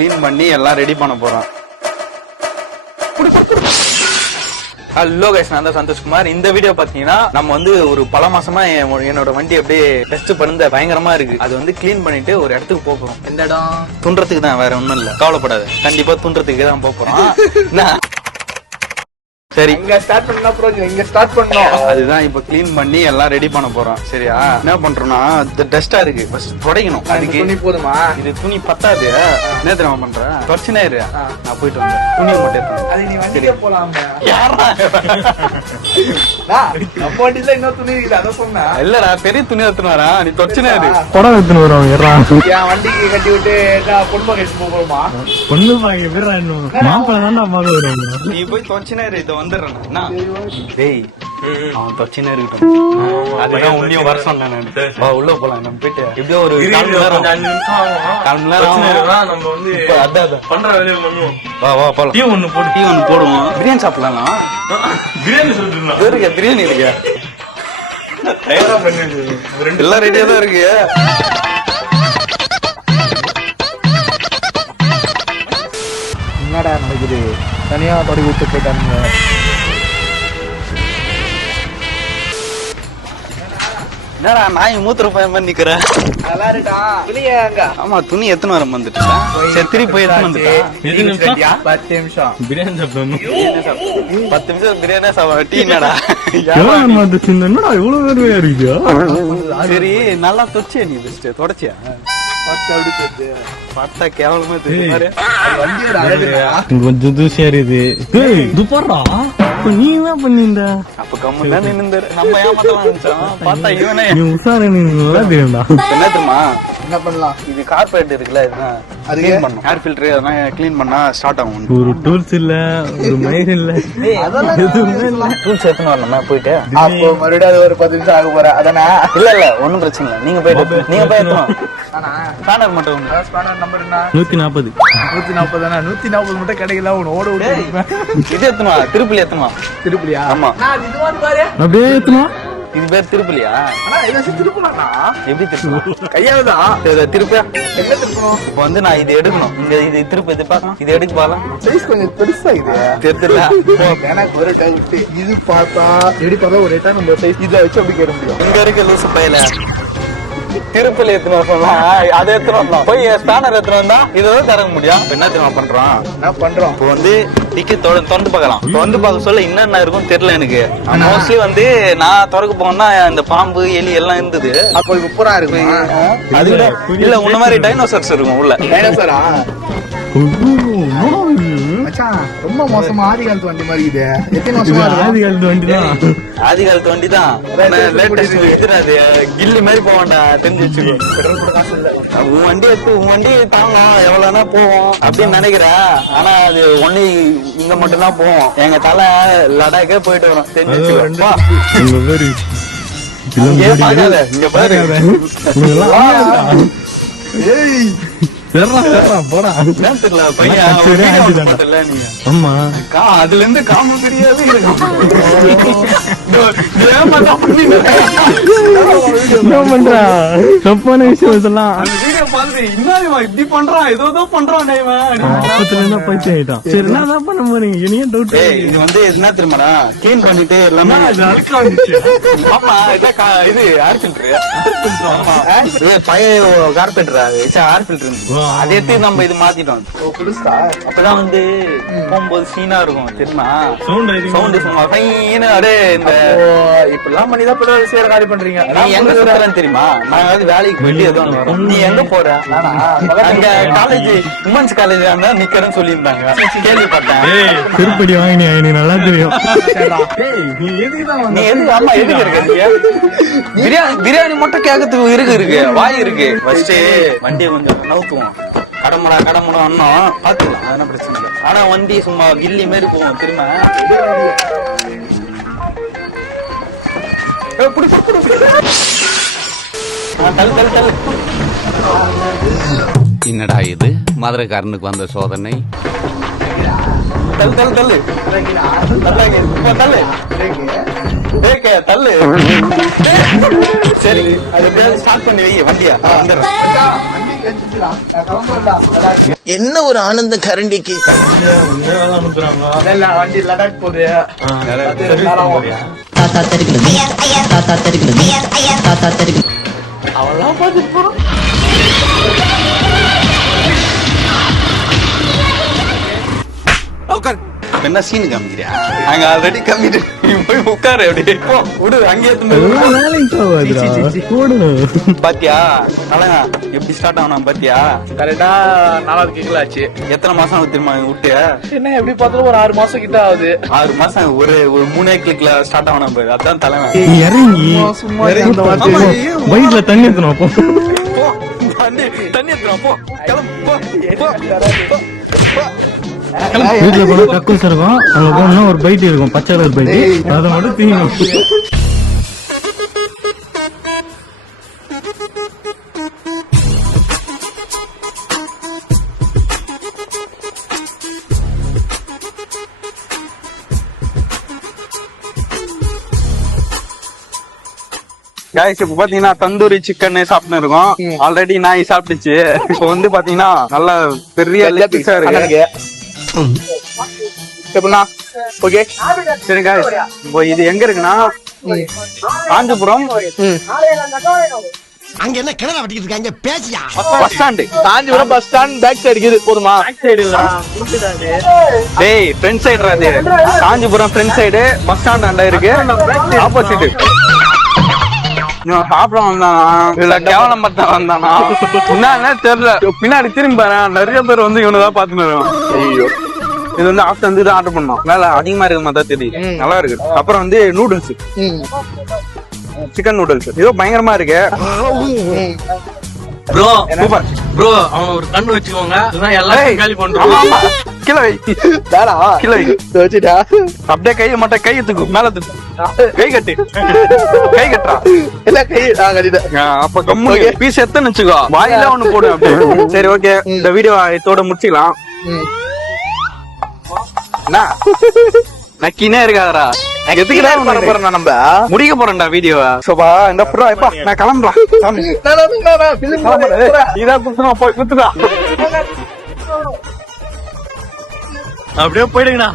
Clean பண்ணி எல்லாம் ready பண்ண போறோம். ஹலோ கைஸ், நான் தான் சந்தோஷ்குமார். இந்த வீடியோ பாத்தீங்கன்னா நம்ம வந்து ஒரு பல மாசமா என்னோட வண்டி அப்படியே டெஸ்ட் பண்ண பயங்கரமா இருக்கு. அது வந்து கிளீன் பண்ணிட்டு ஒரு இடத்துக்கு போறோம். எந்த இடம்? துன்றதுக்கு தான், வேற ஒண்ணும் இல்ல, கவலைப்படாது. கண்டிப்பா துன்றதுக்கு தான் போறோம். சரி, இங்க ஸ்டார்ட் பண்ணா ப்ரோ, இங்க ஸ்டார்ட் பண்ணோம். அதுதான் இப்ப கிளீன் பண்ணி எல்லாம் ரெடி பண்ண போறோம். சரியா? என்ன பண்றோம்னா, டஸ்டா இருக்கு, ஃபர்ஸ்ட் துடைக்கணும். அதுக்கு துணி போதுமா? இது துணி பத்தாது. என்ன தெரியுமா பண்ற? பிரச்சனை இரு, நான் போயிட்டு வந்தேன். துணியை மட்டும் எடுத்து அது நீ வண்டியே போலாம். யாரா நம்ம வண்டியில இன்னொரு துணி இருக்குது, அதை சொன்னா இல்லடா, பெரிய துணி எடுத்துன்னு வரா. நீ பிரச்சனை இரு, படம் எடுத்துன்னு வரோம். என் வண்டிக்கு கட்டி விட்டு பொண்ணு கட்டி போகணுமா? பொண்ணு மாப்பிள்ள தான்டா பார்க்க வருவாங்க. நீ போய் தொச்சினா இரு, இதை வந்துடுறேன். டேய், அவன் தொச்சினா இருக்கட்டும். அதுதான் உன்னையும் வர சொன்னேன். வா உள்ள போலாம். நம்ம போயிட்டு எப்படியோ ஒரு 4 மணி நேரம் நம்ம வந்து அதான் பண்ற வேலையை பண்ணுவோம். வா வா போலாம். டீ ஒண்ணு போடுவோம். பிரியாணி சாப்பிடலாம். பிரியாணி சொல்லிட்டு இருக்கு, பிரியாணி இருக்கு, எல்லாம் ரெடியா தான் இருக்கு. என்னடா நடக்குது? தனியா தொடங்கி விட்டு போயிட்டானுங்க. என்னடா நாய் மூத்திர பையன் மாதிரி நிக்கிற? ஆமா, துணி எத்தனை வர வந்துட்டேன். சரி, திருப்பி போய் எத்தனை வந்துட்டேன். 10 நிமிஷம் பிரியாணி சாப்பிடணும். 10 நிமிஷம் பிரியாணி சாப்பிட. டீ என்னடா? என்னடா இவ்வளவு வேர்வையா இருக்கியா? சரி, நல்லா தொச்சியா நீ? பெஸ்ட் தொடச்சியா? பார்த்தா கேவலமா தெரியுது. கொஞ்சம் தூசியா இருக்குது. நீ என்ன பண்ணிருந்த? அப்ப கம்மன் தான் நின்று நம்ம ஏமாத்தலாம் நினைச்சோம். பார்த்தா இவனே. நீ உஷார, நீ நல்லா தெரியும்டா. என்ன தெரியுமா? என்ன பண்ணலாம்? இது கார்பரேட் இருக்குல்ல, இதுதான் அது கிளீன் பண்ணும். ஏர் ஃபில்டர் அதெல்லாம் கிளீன் பண்ணா ஸ்டார்ட் ஆகும். ஒரு டூல்ஸ் இல்ல, ஒரு மயிர் இல்ல, எதுவுமே இல்ல. டூல்ஸ் எடுத்துன்னு வரணுமா போயிட்டு? அப்போ மறுபடியும் அது ஒரு 10 நிமிஷம் ஆக போற. அதானே? இல்ல ஒண்ணும் பிரச்சனை இல்ல. நீங்க போய் எடுத்துணும். ஸ்பேனர் மட்டும் வந்து. ஸ்பேனர் நம்பர் என்ன? 140. 140 தானே? 140 மட்டும் கிடைக்கல. உன ஓட விட்டு இது எத்தனுவா? திருப்பலியா எத்தனுவா? திருப்பலியா? ஆமா. அப்படியே ஏத்துமா? இது பேர் திருப்பலியா? திருப்பலாம்னா எப்படி திருப்பலாம்? கையாலதான் திருப்பியா? என்ன திருப்பணும்? இப்ப வந்து நான் இது எடுக்கணும். இது திருப்பி இது பாக்கலாம். இது எடுக்க பாக்கலாம். சைஸ் கொஞ்சம் பெருசா இது. தெரியல. எனக்கு ஒரு டைப் இது பார்த்தா எப்படி பார்த்தா ஒரு டைம் நம்ம சைஸ் இதை வச்சு அப்படி கேட்க முடியும். இங்க இருக்க லூசு பையில திருப்பலி எத்தனை வரலாம், அதை எத்தனை வரலாம். போய் ஸ்பேனர் எத்தனை வந்தா இதுதான் திறக்க முடியும். என்ன தெரியுமா பண்றோம்? என்ன பண்றோம்? இப்போ வந்து டிக்கெட் திறந்து பார்க்கலாம். திறந்து பார்க்க சொல்ல என்னென்ன இருக்கும் தெரியல எனக்கு. மோஸ்ட்லி வந்து நான் திறக்க போனா இந்த பாம்பு எலி எல்லாம் இருந்தது. அப்போ இப்ப பூரா இருக்கு. அது விட இல்ல, உன்ன மாதிரி டைனோசர்ஸ் இருக்கும் உள்ள. டைனோசரா? மச்சான், ரொம்ப மோசமா ஆதி காலத்து வண்டி மாதிரி இது. எத்தனை வருஷமா? ஆதி காலத்து வண்டி தான். ஆதி காலத்து வண்டி தான். லேட்டஸ்ட் இது கில்லி மாதிரி போவான்டா, தெரிஞ்சு வச்சுக்கோ. பெட்ரோல் கூட காசு இல்ல. உன் வண்டி எடுத்து உன் வண்டி தாங்கலாம், எவ்வளவுனா போவோம் அப்படின்னு நினைக்கிறேன். ஆனா அது ஒண்ணு இங்க மட்டும் தான் போவோம். எங்க தலை லடாக்கே போயிட்டு வரும், தெரிஞ்சு வச்சுக்கோ. உங்க பேரு இங்க பாக்காத, இங்க பாரு. ஏய், போடா. என்ன தெரியல பையன், நீங்க ஆமா, அதுல இருந்து காம தெரியாது. என்ன பண்றா? தப்பான விஷயம் இதெல்லாம். இப்படி பண்றான், ஏதோ பண்றான். அப்பத்துல இருந்தா பைத்தியம் ஆயிட்டான். சரி, என்ன பண்ண போறீங்க? இனியும் டவுட். இது வந்து என்ன தெரியுமாடா, கிளீன் பண்ணிட்டு எல்லாமே. ஆமா, இது ஏர் ஃபில்டர். பழைய கார்பெண்டரா ஏர் ஃபில்டர். அதை எடுத்து நம்ம இது மாத்திட்டோம். அப்பதான் வந்து போகும்போது சீனா இருக்கும், தெரியுமா? சவுண்ட் சும்மா அப்படியே இந்த இப்பெல்லாம் பண்ணிதான் பெட்ரோல் சேர காலி பண்றீங்க. நீ எங்க சுத்துறேன்னு தெரியுமா? நான் வந்து வேலைக்கு வெளியே எதுவும் வரும். நீ எங்க போற? அங்க காலேஜ், உமன்ஸ் காலேஜ் நிக்கிறேன்னு சொல்லியிருந்தாங்க, கேள்விப்பட்டேன். திருப்படி வாங்கினியா? எனக்கு நல்லா தெரியும். நீ எதுக்கு? ஆமா, எதுக்கு இருக்கு? பிரியாணி மட்டும் கேட்கறதுக்கு இருக்கு வாய் இருக்கு. ஃபர்ஸ்ட் வண்டியை கொஞ்சம் நவுத்துவோம். கடமுடா அண்ணன் பாத்துக்கலாம், அதெல்லாம் பிரச்சனை இல்லை. ஆனா வண்டி சும்மா கில்லி மாதிரி போவோம், தெரியுமா? தள்ளு. என்னடா இது மதுரைக்காரனுக்கு வந்த சோதனை? தள்ளு. தள்ளு. சரி, அது ஸ்டார்ட் பண்ணி வை வண்டியா. என்ன ஒரு ஆனந்த கரண்டிக்கு. வண்டி லடாக் போகுது. தாத்தா தெரிகிறது தாத்தா தெரிகிறது தாத்தா தெரிகிறது. அவெல்லாம் பார்த்துட்டு போறோம். என்ன சீனு காமிக்கிறியா? அங்க ஆல்ரெடி கம்மிட்டு போய் உட்காரு அப்படியே போ, விடு அங்கேயே அதெல்லாம் வேலைக்கு ஆகாதுடா. போடு. பாத்தியா நலங்க எப்படி ஸ்டார்ட் ஆகணும் பாத்தியா? கரெக்டா 4வது கிக்ல ஆச்சு. எத்தனை மாசம் திரும்ப விட்டு? என்ன எப்படி பார்த்தாலும் ஒரு 6 மாசம் கிட்ட ஆகுது. 6 மாசம் ஒரு 3 கிளிக்ல ஸ்டார்ட் ஆகணும் பாரு. அதான் தலைவன். நீ இறங்கி பைக்ல தண்ணி எடுத்துனோம் அப்போ. போ தண்ணி எடுத்துரும் போ, கிளம்பு போ, போ. வீட்டுல போனா கக்கூஸ் இருக்கும், அங்க போனா ஒரு பைட் இருக்கும், பச்சை கலர் பைட், அதை மட்டும் தீங்கணும். காய்ஸ் இப்ப பாத்தீங்கன்னா தந்தூரி சிக்கன் சாப்பிட்டு இருக்கோம். ஆல்ரெடி நாய் சாப்பிட்டுச்சு. இப்ப வந்து பாத்தீங்கன்னா நல்ல பெரிய பீஸா இருக்கு. எப்படின்னா ஓகே சரி காய்ஸ், இப்போ இது எங்க இருக்குன்னா காஞ்சிபுரம் அங்க என்ன கிணறு வட்டிக்கிட்டு இருக்காங்க பேசியா. Bus stand. Kanchipuram bus stand back side இருக்குது. போதுமா? டேய் ஃப்ரண்ட் சைடு அது. Kanchipuram front side bus stand அண்ட இருக்கு, ஆப்போசிட். சாப்பிட வந்தானா இல்ல கேவலம் பார்த்தா வந்தானா என்ன தெரியல. பின்னாடி திரும்பி பாரு, நிறைய பேர் வந்து இவனதான் பாத்துன்னு இருக்கான். ஐயோ இது வந்து ஆஃப்டர் வந்து ஆர்டர் பண்ணோம். வேலை அதிகமா இருக்கு மாதிரி தான் தெரியுது. நல்லா இருக்கு. அப்புறம் வந்து நூடுல்ஸ், சிக்கன் நூடுல்ஸ் ஏதோ பயங்கரமா இருக்கு. ப்ரோ சூப்பர் ப்ரோ, அவன் ஒரு கண்ணு வச்சுக்கோங்க, எல்லாத்தையும் காலி பண்றோம். கீழே வை, வேணா கீழே வை. வச்சுட்டா அப்படியே கையை மட்டும் கை தூக்கு, மேல தூக்கு, கை கட்டு, கை கட்டுறா. இல்ல கை நான் கட்டிட்டேன். அப்ப கம்மு பீஸ் எத்தனை வச்சுக்கோ, வாயில ஒண்ணு போடு அப்படியே. சரி ஓகே, இந்த வீடியோ இதோட முடிச்சுக்கலாம். என்ன நக்கினே இருக்காதரா, எதுக்குடா பண்ண போறேன்? நம்ம முடிக்க போறேன்டா வீடியோ. சோபா இந்த நான் கிளம்பலாம். இதான் குத்துனா போய் குத்துடா. அப்படியே போயிடுங்கண்ணா.